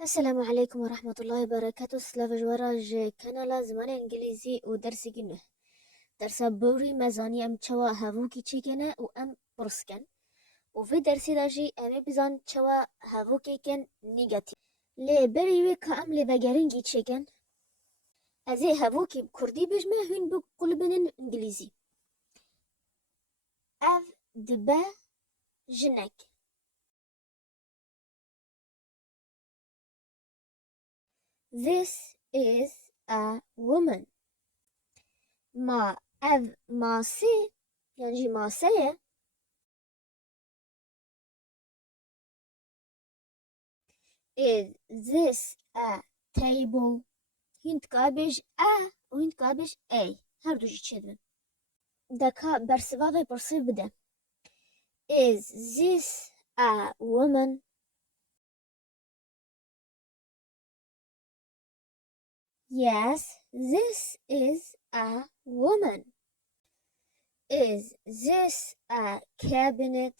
السلام عليكم ورحمة الله وبركاته. سلاف جوارا kenala زمانê إنجليزي و درسێکی nû. Dersa borî mezanî em çawa hevokê çêkirine û em pirskin. û vê dersê de jî em ê bizanin çawa hevokêkin nîgatîv. Lê berî wê ka em lêvegerîngî çêkin, ez ê hevokê bi Kurdî bijime, hûn bi qulibînin İnglîzî. Ev dibe jinek. This is a woman. Ev masê yan jî mase ye. Is this a table? Hûn dikare bêj a û hûn dikare bêj a. Her du jî çêdibin. Deka bersivavê pirsê bide. Is this a woman? Yes, this is a woman. Is this a cabinet?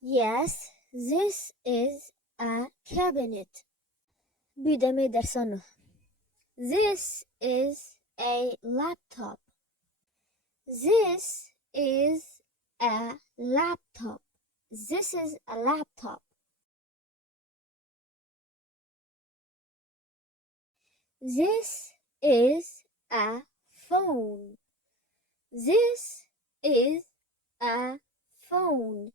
Yes, this is a cabinet. Büdeme dersanu. This is a laptop. This is a laptop. This is a laptop. This is a phone. This is a phone.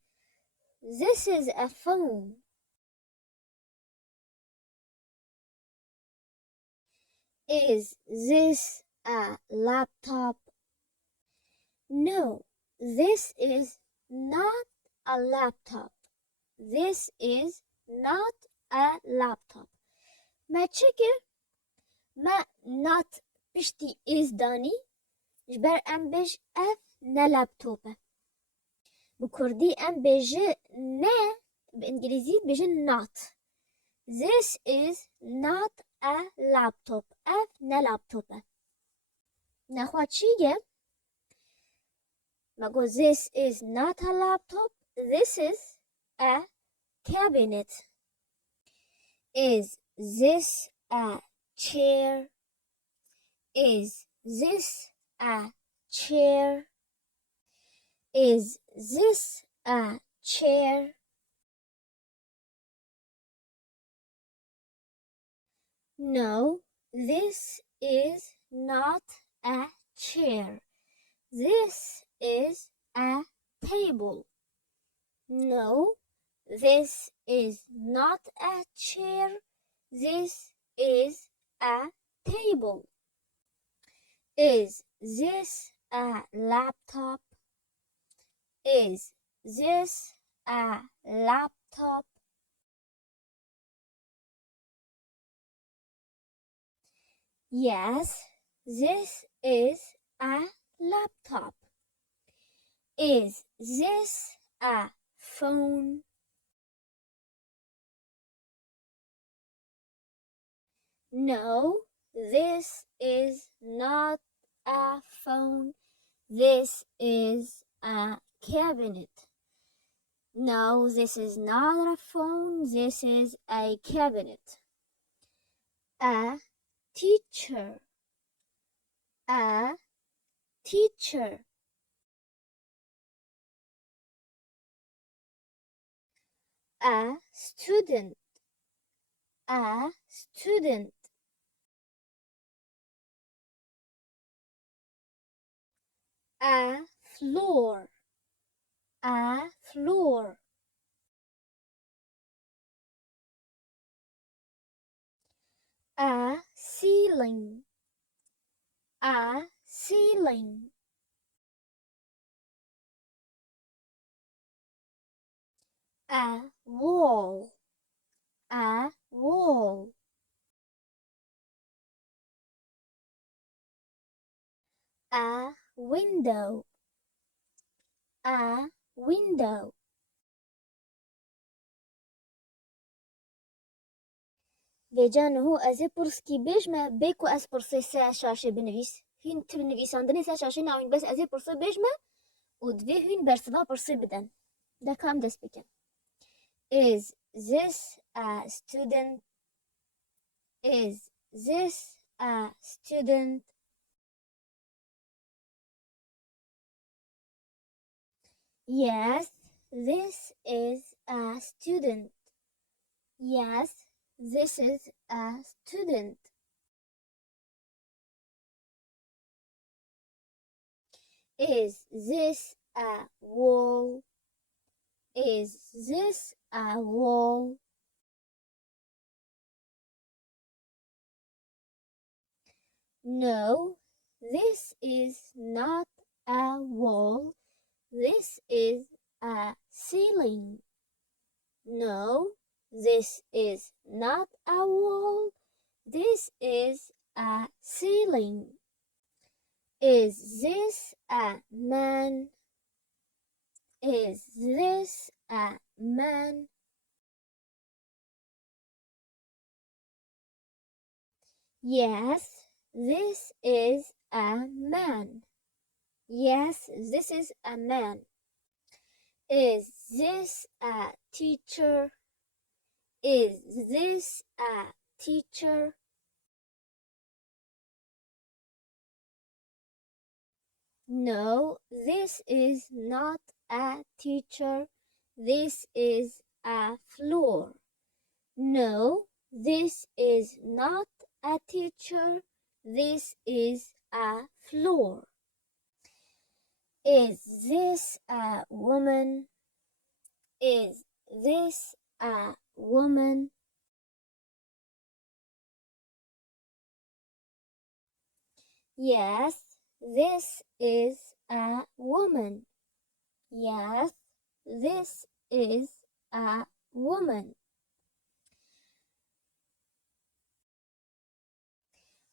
This is a phone. Is this a laptop? No, this is not a laptop. This is not a laptop. Ma çekir, ma not piştî is danî, ji ber em bêj ev ne laptope. Bi Kurdî em bêje ne, bi İngilîzî bêjin not. This is not a laptop. Ev ne laptope. Nexwe çî ye? Ma got this is not a laptop. This is a cabinet. Is this a chair? Is this a chair? Is this a chair? No, this is not a chair. This is a table. No, this is not a chair. This is a table. Is this a laptop? Is this a laptop? Yes, this is a laptop. Is this a phone? No, this is not a phone. This is a cabinet. No, this is not a phone. This is a cabinet. A teacher. A teacher. A student. A student. A floor. A floor. A ceiling. A ceiling. A wall. A wall. A window. A window. Vêcan hû ez ê pirskî bêjme bê ku ez pirsê se şaşê binivîs. Hûn tu nivîsandinê ser şaşê nayên bes ez ê pirsê bêjme û divê hûn bersiva pirsê bidin. دەکەم دەست بکەم. Is this a student? Is this a student? Yes, this is a student. Yes, this is a student. Is this a wall? Is this a wall? No, this is not a wall. This is a ceiling. No, this is not a wall. This is a ceiling. Is this a man? Is this a man? Yes, this is a man. Yes, this is a man. Is this a teacher? Is this a teacher? No, this is not a teacher. This is a floor. No, this is not a teacher. This is a floor. Is this a woman? Is this a woman? Yes, this is a woman. Yes, this is a woman.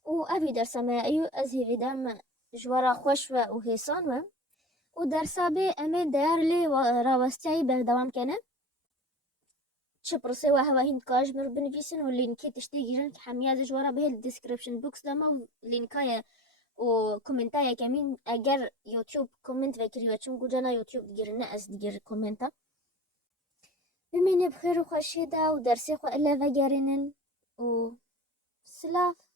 و أبي درسا ما أيو أزهي دام جوارا خوش و هيسان و درسا بي أمي ديار لي راوستيعي بردوام كنه چه پرسه و هوا هند کاج مر بنویسن و لینکی تشتی گیرن که همیه جوارا به الدسکریپشن بوکس داما و لینکای و کومنتای کمین اگر یوتیوب کومنت وکری و چون گوجانا یوتیوب گیرنه از دیگر کومنتا بمینه بخیر و خوشی دا و درسی خو الا وگرینن و سلاف